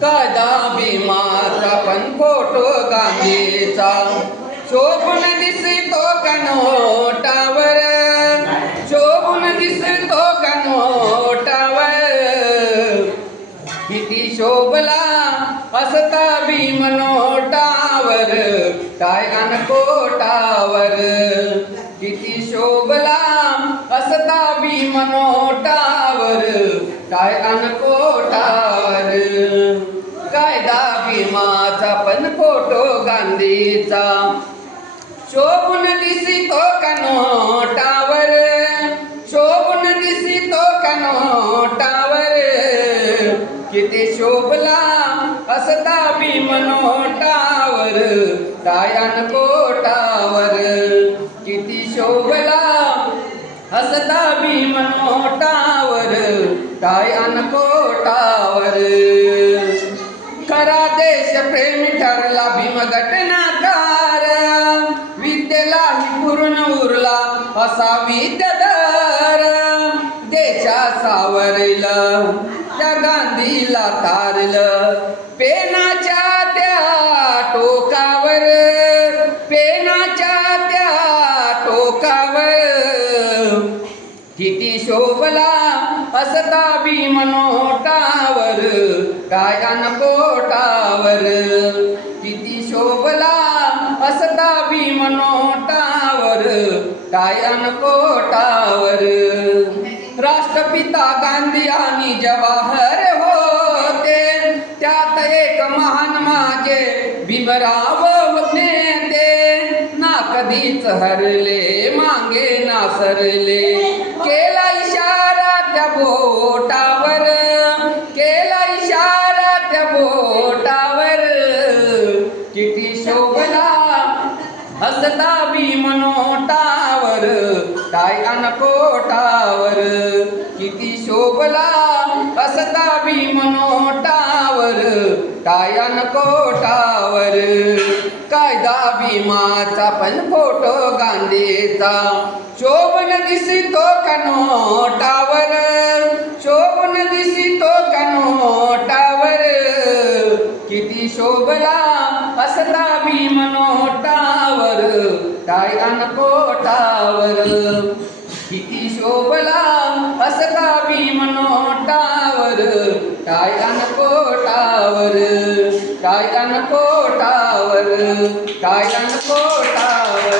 कायदा भीमाचा पण फोटो गांधीचा शोभून दिसतो कनोटावर शोभून दिसतो कनोटावर किती शोभला असता भीम नोटावर? काय अनकोटावर? किती शोभला मनोटावर काय अनकोटावर कायदा भीमाचा पण फोटो गांधीचा? शोभून दिसितो कनोटावर शोभून दिसितो कनोटावर किती शोभला असता भीम नोटावर दायान कोटावर किती शोभला हसता काय अनकोटावर खरा देश प्रेम ठरला भीम घटनाकार. विद्येलाही पूर्ण उरला असा विद्याधर. देशा सावरल त्या गांधीला तारलं. पेनाच्या त्या टोकावर पेनाच्या त्या टोकावर. किती शोभला असता भीम नोटावर काय पोटावर. किती शोभला असता भीम नोटावर गायन पोटावर. राष्ट्रपिता गांधी आणि जवाहर होते. त्यात एक महान माझे भीमराव होते ते. ना कधीच हरले मागे ना सरले शोभला. हसता भी मनोटावर काय अनकोटावर किती शोभला. हसता भी मनोटावर काय अनकोटावर कायदा भीमाचा पण फोटो गांधीचा. शोभन दिसतो कनोटावर किती शोभला असता भीम नोटावर काय अनकोटावर किती शोभला असता भीम नोटावर काय अनकोटावर काय अनकोटावर काय अनकोटावर